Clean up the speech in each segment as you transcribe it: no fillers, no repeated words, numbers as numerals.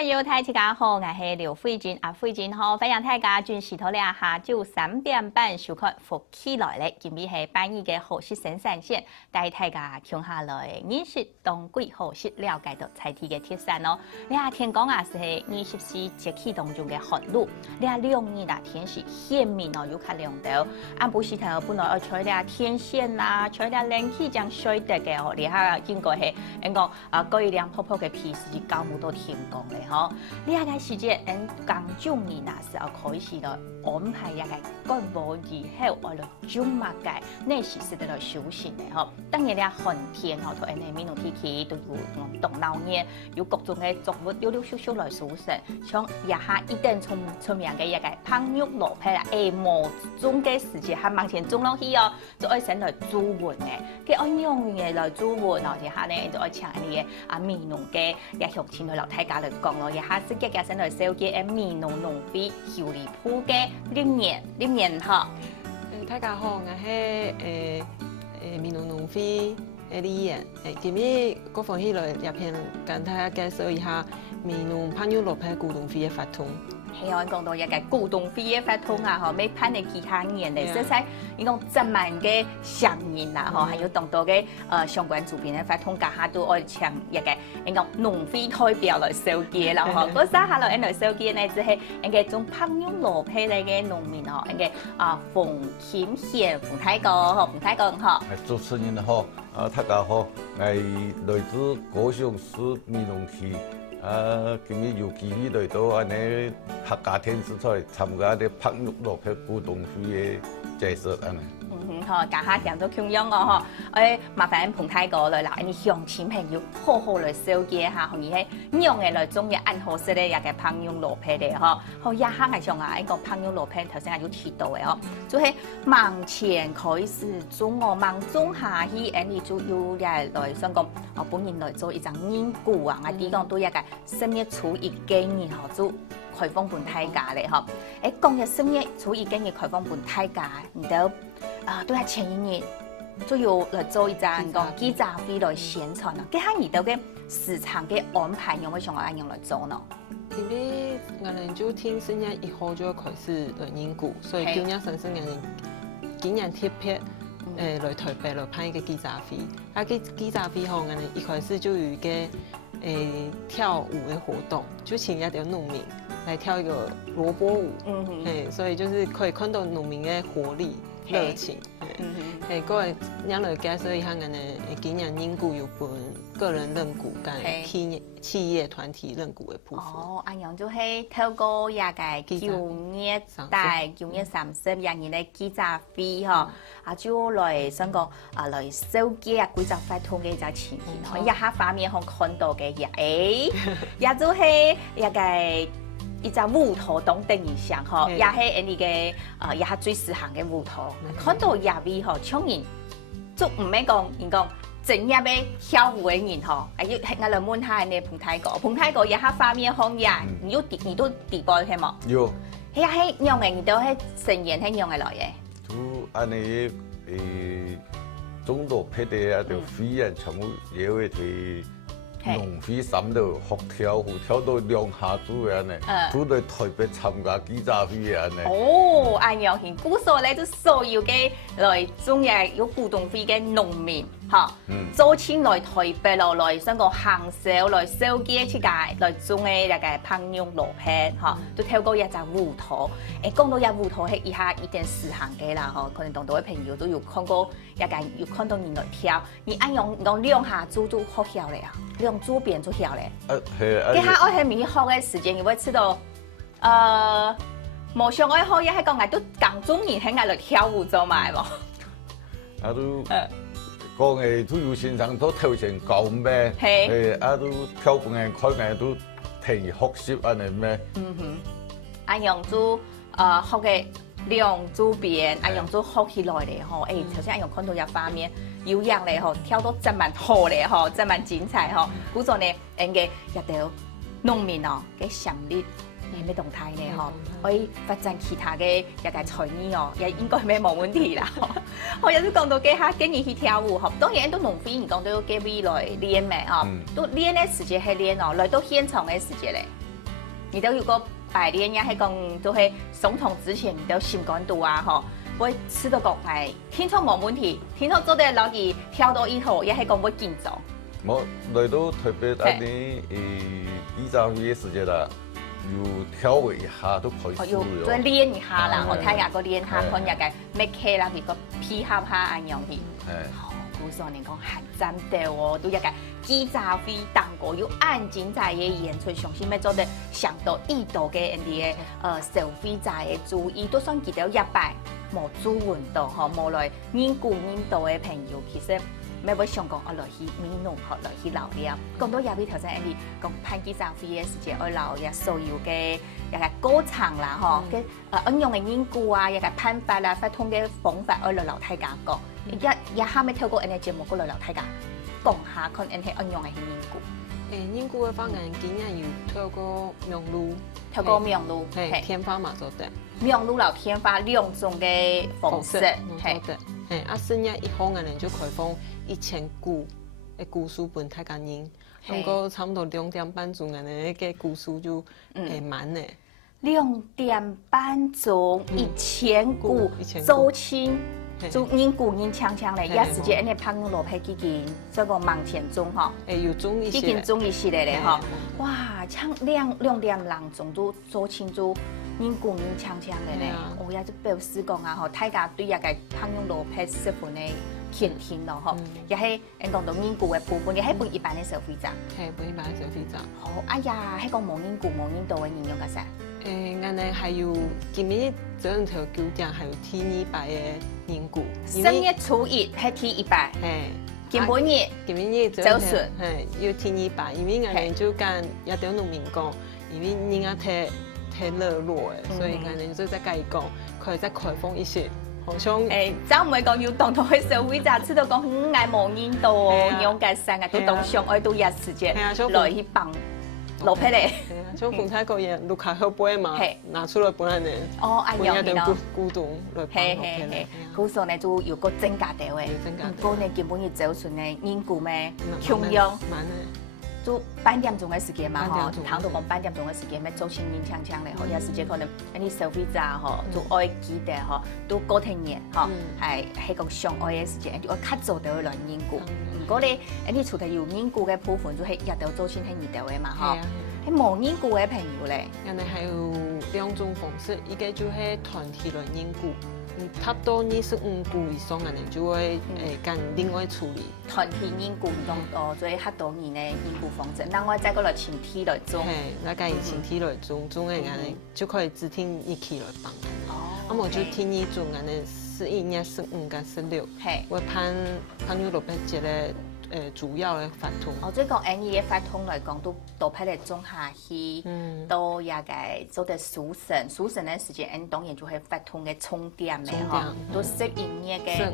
朋友，大家好，我是刘慧君，慧君好，欢迎大家准时到了下晝3點半收看《福氣來了》，今日係8月嘅河西生產線，帶大家聽下來認識當季河西，了解到菜地嘅特產哦。你下天講啊，是24節氣當中嘅寒露，你下2日啦，天氣顯明哦，有較涼到。按不是頭本來要吹啲天線啦，吹啲冷氣將水得嘅哦，你下應該係應該過一涼泡泡嘅皮是搞唔到天光。吼，呢一個時節，剛中年那時候開始來安排一個乾燥以後，我來種物嘅，呢時是得來休息嘅吼。當然咧寒天吼，同呢面度天氣都要動腦嘢，有各種嘅作物溜溜縮縮來舒適。像一下一定出名嘅一個胖肉蘿蔔啦，毛種嘅時節係目前種落去哦，就愛先來煮飯嘅，佢愛用嘅來煮飯哦，然後咧就愛請啲嘅美濃嘅一鄉親來留大家來講咯，一下子嘅先來紹介誒美濃農會苗栗鋪嘅林年哈。大家好，我係美濃農會嘅李燕。今日我歡喜來入片跟大家介紹一下美濃胖肉蘿蔔古董會嘅法通。係我講到一個古董會嘅法通啊，嗬，未攀嘅其他人嚟，所以講呢個10萬嘅上人啦，嗬，還有當多嘅相關周邊嘅法通，家下都愛請一個呢個農會代表來紹介啦，嗬。嗰三下來嚟紹介呢，就係呢個種胖肉蘿蔔嚟嘅農民哦，呢個馮慶賢馮太哥，嗬，馮太哥嗬。主持人好，大家好，我來自高雄市美濃區。今日有機會來到安尼客家電視台參加啲胖肉蘿蔔古董會嘅介紹安尼。嗬，家下聽到咁樣哦，嗬，麻煩彭太哥來啦，你鄉親朋友好好來紹介下，同而係用嘅來種嘅按合適咧，也個胖肉蘿蔔咧，嗬，好一下係上啊，呢個胖肉蘿蔔頭先係有提到嘅，嗬，就係忙前開始種哦，忙種下去，你就要來想講，本人來做一張研究啊，我哋講都一個10月初一幾年嗬做開放本大家咧，嗬，講嘅10月初一幾年開放本大家，你都。都係前一年，就要來做一張個記者會來宣傳啦。佢喺而度嘅市場嘅安排，用乜上個按樣來做呢？因為我哋就聽10月1號就要開始來研究，所以9月3日我哋今年特別來台北來辦一個記者會。啊，個記者會後，我哋一開始就有一個跳舞嘅活動，就請一條農民來跳一個蘿蔔舞。所以就是可以看到農民嘅活力。熱情，各位讓來介紹一下我哋今年研究有本個人認股跟企業團體認股嘅部分。哦，按樣就係透過一個9月底9月30日嘅記者會嗬，就來想講來收集規則法通嘅一個情形，一下畫面可看到嘅也就係一個。一隻舞圖當等一項嗬，也係你嘅也係最時行嘅舞圖。看到入邊嗬，唱人就唔係講人講正入嘅跳舞嘅人嗬，我來問下你彭太哥也係畫面紅呀，你都直播係冇？有。係啊係，樣嘅你都係成員係樣嘅來嘅。就安尼種蘿蔔嘅就飛人全部也會去。農會3度學跳舞，跳到2下組嘅呢，都嚟台北參加記者會嘅呢。哦，按樣型，故所咧就所有嘅來種嘅有古董會嘅農民，嚇，早前來台北落來，想講行銷來收集出街來種嘅一個胖肉蘿蔔，嚇，都透過一隻舞圖。講到一舞圖係一下一定時行嘅啦，嗬，可能當到嘅朋友都有看過一個，有看到人來跳，你按樣講2下組都學曉嚟啊。用左邊做跳咧，佢下我喺面學嘅時間，你會知道，冇上我學嘢係講，我都更中意喺我嚟跳舞做埋喎。啊都講嘅都有先生都跳成舊咩？啊都跳半年開嘅都停學習啊你咩？按樣做學嘅兩組邊，按樣做學起來咧嗬。頭先按樣看到一畫面。有樣咧嗬，跳到真蠻好咧嗬，真蠻精彩嗬。故作呢，嘅一條農民哦嘅潛力係咩動態咧嗬，可以發展其他嘅一個才藝哦，也應該咩冇問題啦。我有啲講到嘅嚇，跟住去跳舞嗬，當然都農會而講都要幾位來練咩哦，都練嘅時節係練哦，來到現場嘅時節咧。你都有個排練呀，係講都係總統之前，你都心肝肚啊，嗬，會吃到講係天窗冇問題，天窗做得老幾跳到以後，也係講會緊張。冇來到特別安尼記者會嘅時間啦，要跳一下都可以輸要再練一下啦，我睇下個練下，看下個咩劇啦，佢個配合下安樣去。古時候你講很真的哦，都一個記者會當過要按緊在嘅演出，相信要做得上到意圖嘅人哋嘅消費者嘅注意，都算記得一擺冇注意到嗬，冇來研究研究嘅朋友，其實咩會想講我來去美濃學來去留念，講到入邊頭先人哋講辦記者會嘅時間，我留入所有嘅一個過程啦嗬，嘅應用嘅研究啊，一個辦法啦，發通嘅方法，我來留大家講。一下咪透過呢個節目嗰度留大家講下，看人係應用嘅去研究。研究嘅方案竟然要透過苗路，透過苗路，係天花嘛做得。苗路留天花兩種嘅方式，係得。4月1號我哋就開放1000句嘅故事本大家認，咁個差唔多2點半鐘我哋嘅故事就滿嘅。2點半鐘1000句，周青。就研究研槍槍咧，一時間你拍用羅皮基金，所以講忙前鐘嗬，要鐘一些，基金鐘一些咧嗬，哇，槍2點2鐘都做清楚研究研槍槍咧，我也就表示講啊嗬，大家對一個拍用羅皮十分嘅傾聽咯嗬，也係講到研究嘅部分，也係本一般嘅消費者，係本一般嘅消費者。好，哎呀，係講冇研究冇研究嘅應用嘅啥？我哋係要今日這兩條九點係要第2擺嘅研究。3月初1係第1擺，今日周順係要第2擺，因為我哋就跟一條農民講，因為人家太熱絡嘅，所以我哋就再講，可以再開放一些。好像真唔係講要當到去社會就知道講嗌冇研究哦，用嘅成日都當上愛到一時間來去幫。老皮嚟，像鳳太嗰嘢，錄下後背嘛，拿出來本來呢，本一點古董來幫老皮咧。古時候呢就有個增加條嘅，嗰年基本要走順嘅研究咩，窮樣，就半點鐘嘅時間嘛，嗬，談到講半點鐘嘅時間咩做清煙槍槍咧，嗬，有時間可能啲消費者嗬，就愛記得嗬，都過聽嘢，嗬，係講上愛嘅時間，就愛較早就來研究。如果你除咗有研究嘅部分，就係一道做清係二道嘅嘛，嗬。喺冇研究嘅朋友咧，人哋係有2種方式，一個就係團體來研究，差不多25句以上，人哋就會跟另外處理。團體研究用做較多年嘅研究方式，另外再過來前體來做。係，那個前體來做，做嘅人哋就可以指定一期來幫。咁我就聽呢種人哋11月15跟16，會攀入落邊一個主要嘅發通。即係講 N 嘅發通來講，都派嚟中下去，都也個做得蘇神嘅時間，N 當然就係發通嘅充電嘅嗬，都11月嘅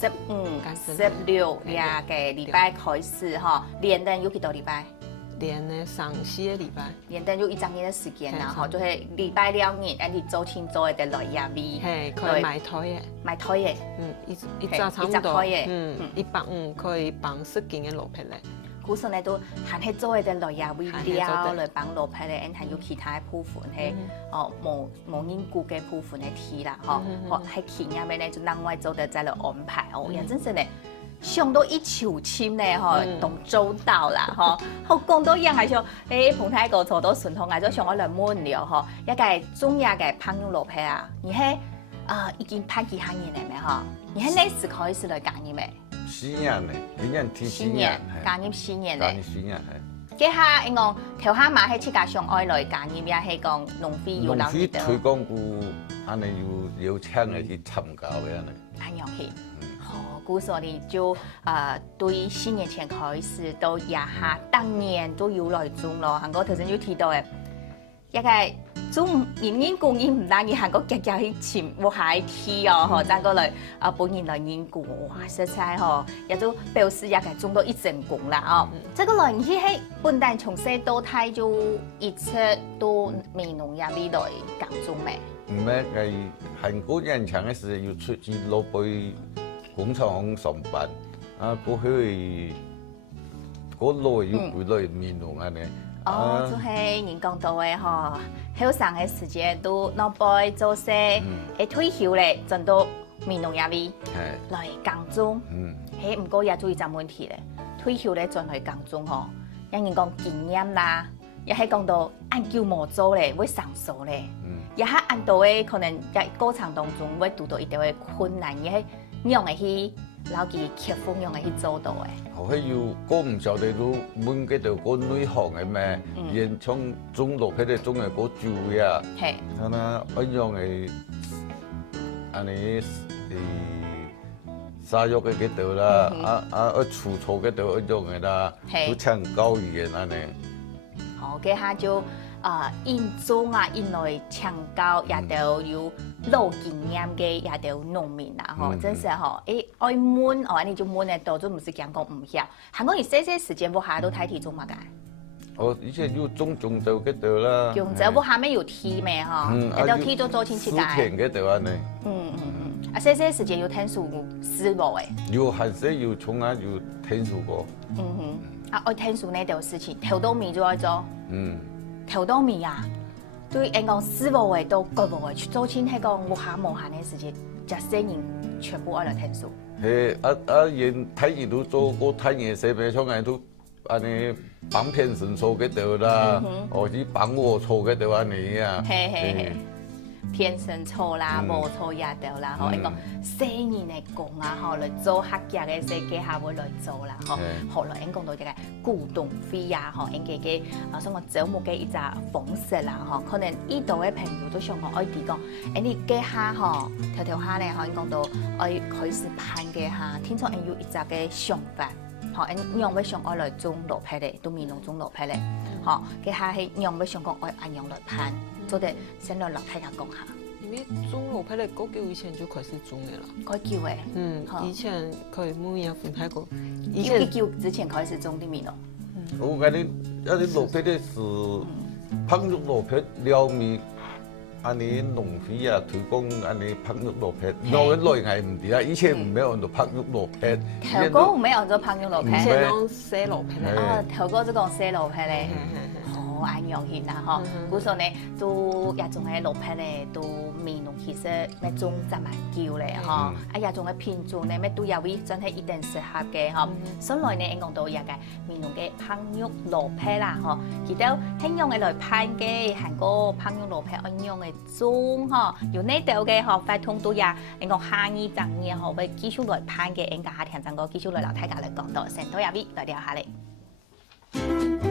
15、16也個禮拜開始嗬，連登有幾多禮拜？連呢3、4個禮拜，連登有1整年嘅時間啦，嗬，就係禮拜2日，N 做清做嘅來入味，係可以買台嘅，一扎差唔多，150可以綁10件嘅羅皮咧。古時呢都行喺做嘅來入味料來綁羅皮咧，N 有其他嘅部分係冇研究嘅部分嘅題啦，嗬，喺其入面咧就另外做得再來安排哦，也真係咧。想到一籌千咧，嗬，動周到啦，嗬，好講到樣係說，彭太個做到順通，嗌咗上我來悶了，嗬，一個中亞嘅朋友羅皮啊，而係已經拍幾下年嚟咩，嗬，而係呢時開始來教業咩4年咧，今年第4年，教業4年咧，教業4年係。家下因講頭下馬喺設計上愛來教業，也係講農非要留意到。推廣股，安尼有請嘅去參加嘅安尼。安樣去。古時候你就對4年前開始到也下當年都有來做咯，韓國頭先有提到嘅一個做研究研唔單止韓國日日去潛我係去哦，嗬，再過來本人來研究，哇，實在嗬，也都表示也係做到一成功啦哦。再過來而係本地從細到大就一直都美農業呢來耕種咩？唔係，係韓國人長嘅時要出去攞去工廠上班，過去嗰來要回來美農安尼，哦，就係人講到嘅吼，後生嘅時間都攞背做些，退休咧，盡到面農業位來耕種。係唔過也注意一個問題咧，退休咧轉來耕種吼，有人講經驗啦，也係講到按舊模做咧會上手咧，也係按到嘅可能喺過程當中會遇到一定嘅困難，也係用嘅去老記克服，用嘅去做到嘅。後係要過唔少地都問嗰度個內行嘅咩，現從種落去咧種嘅個主呀，睇下一樣嘅，安尼沙肉嘅嗰度啦，除草嗰度一樣嘅啦，都請教語言安尼。哦，嘅下就因種啊，因來請教也都有老經驗嘅，也都有農民啦，吼，真是吼，愛問哦，你就問得到，就唔是講唔曉。韓國人細細時間，我下都睇體種嘛㗎。哦，以前要種種就嗰度啦。種就我下面有梯咩吼，一道梯都做清楚大。田嗰度安尼。細細時間有聽數師傅誒。有係些要從啊要聽數過。愛聽數呢條事情，頭到尾就愛做。頭到尾啊，對人講師傅誒都各部誒去做清係講無限嘅時間，這些人全部愛來聽數。係人睇見都做過睇嘢寫俾廠人都安尼綁片神數嗰度啦，或者綁禾草嗰度安尼啊。偏生錯啦，無錯也掉啦，吼，一個細人嚟講啊，吼，來做客家嘅設計下會來做啦，吼，後來應講到一個股東費啊，吼，應嘅所謂招募嘅一個方式啦，吼，可能呢度嘅朋友都想講愛啲講，你嘅下吼，條下咧，吼，應講到愛開始辦嘅下，聽說有一隻嘅想法，吼，讓要想愛來種蘿蔔咧，都面農種蘿蔔咧，吼，嘅下係讓要想講愛按樣來辦。做得先來老太家講下，因為種蘿蔔咧，嗰叫以前就開始種嘅啦。嗰叫誒，以前佢每樣分開過。以前叫之前開始種啲面咯。我講啲蘿蔔咧是烹肉蘿蔔料面，安尼農會啊推廣安尼烹肉蘿蔔，我內藝唔掂啊，以前唔係按照烹肉蘿蔔。頭哥唔係按照烹肉蘿蔔。以前講寫蘿蔔咧。哦，頭哥就講寫蘿蔔咧。按樣型啦，吼，古時候呢都也種嘅蘿蔔咧，都面農其實咩種10萬叫咧，吼，也種嘅品種呢咩都有位真係一定適合嘅，吼。所以呢，應講到也個面農嘅烹肉蘿蔔啦，吼，佢都輕用嘅來烹嘅，韓國烹肉蘿蔔按樣嘅種，吼，有呢度嘅吼快通都也，應講下二陣嘅吼，會繼續來烹嘅，應該下聽陣個繼續來留大家來講到，成都入邊來聊下嚟。